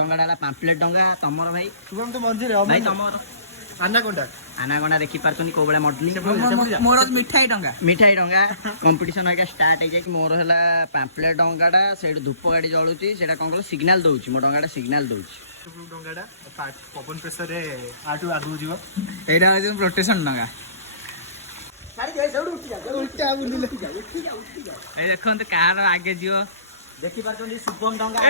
डंगा पाम्पलेट डंगा तमर भाई शुभम तो मंदिर भाई तमर आनागोंडा देखि पारछनी को बळे मॉडलिंग मोर मिठाई डंगा कंपटीशन है स्टार्ट है कि मोर हला पाम्पलेट डंगाटा सेठ धूप गाड़ी जळुची सेटा कोन सिग्नल दउची मो डंगाटा सिग्नल दउची डंगाटा पवन प्रेशर रे आटू आगु जीव एटा हो प्रोटेक्शन डंगा सारी जाय सब उठी जा उल्टा बुलिले ए देखन तो कार आगे जियो देखि पारछनी शुभम डंगा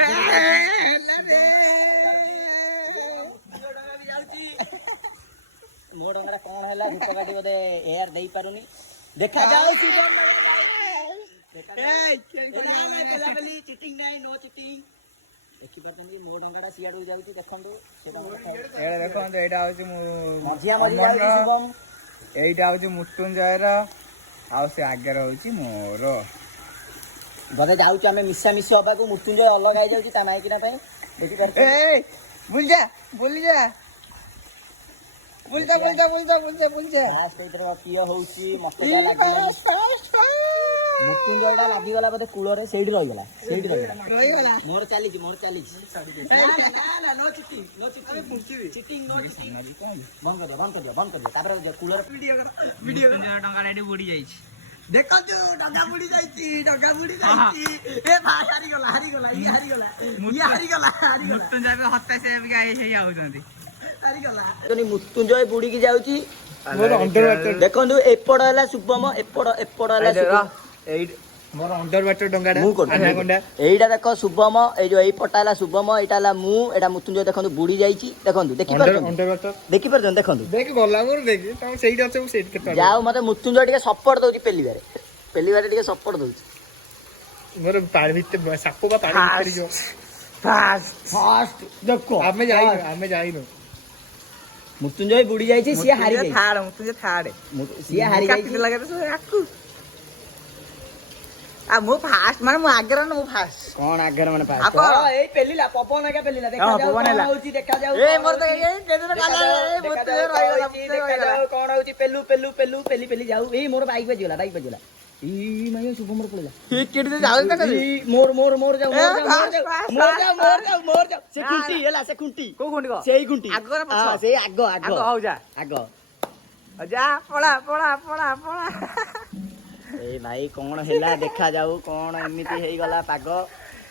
मो डंगा कोन हला धूप गाड़ी बोदे एयर देई पारुनी देखा जाऊ शुभम चिटिंग नहीं नो चिटिंग देखि पारछनी मो डंगाटा सियाडू जाउची देखंदो सेटा एटा देखन एटा होची मझिया मझि जाउची शुभम एटा होची मृत्युंजयर आ से आगे रहउची मोर बदे जाउची हमें मिसा मिस होबा को मृत्युंजय अलग आइ जाउची ता माइकिना पे देखि पारछ ए भूल जा फास्ट इधर कियो होउची मते लागला मृत्युंजयटा लागि गला बदे कूल रे सेडी रहि गला मोर चाली ना no cheating cheating no cheating बंद कर दे तापर कूल रे वीडियो डंगा रेडी बुडी जाईची देखो तू डंगा बुडी जाईची ए भाई हारी गला ई हारी गला मृत्युंजय पे हत्या से गाय हे आउଛନ୍ତି तनी मृत्युंजय बुडी की जाउची मोर अंडरवाटर देखंदु एपड़ हला शुभम एपड़ हला शुभम मोर अंडरवाटर डंगाटा मु आनागोंडा एइडा देखो शुभम ए जो एई पटा हला शुभम एटा हला मु एटा मृत्युंजय देखंदु बुडी जाईची देखंदु देखि परछन अंडरवाटर देखि परछन देखंदु देख गला मोर देख तम सेइटा छै सेट के जाओ मते मृत्युंजय टिके सपोर्ट दउची पेली बारे टिके सपोर्ट दउची मोर पार भीतर सापो बा पानी भीतर जो फास्ट देखो आमे जाइनो मृत्युंजय बुडी जाईची सिया हारी जाई थाड़ तुझे थाड़ सिया हारी काटी जाईची लगे तो आकू आ मो फास्ट माने मो आगे रहन मो फास्ट कोन आगर माने पास आपा ए पेलीला पवन के पेलीला देखा हां, जाऊ पवन कोन हैला। होउची देखा जाऊ ए मोर तो ए केदर काला ए मृत्युंजय रहि गला कोन होउची पेलू पेली जाऊ ए मोर बाइक पे जिला ई मायो शुभ मोर पड़ला ए केदर जाऊ त कदी मोर जाऊ से खुंटी हैला से खुंटी को खुंटी को सेई खुंटी आगो रे हां पछो से आगो आगो हो जा आगो जा पड़ा ए भाई कोन हैला देखा जाऊ कोन एमिति हेई गला पाग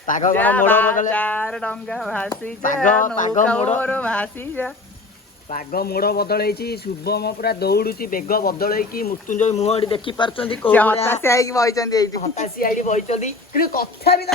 कोन मोड़ बदले चार डंगा भासी जा पाग मोड़ भासी जा पाग मोड़ बदलैची शुभम पूरा दौड़ुची बेग बदलैकी मृत्युंजय मुहड़ी देखि पारछंदी को हतासी आइकी बइचंदी एइठी हतासी आइडी बइचंदी कि कथा भी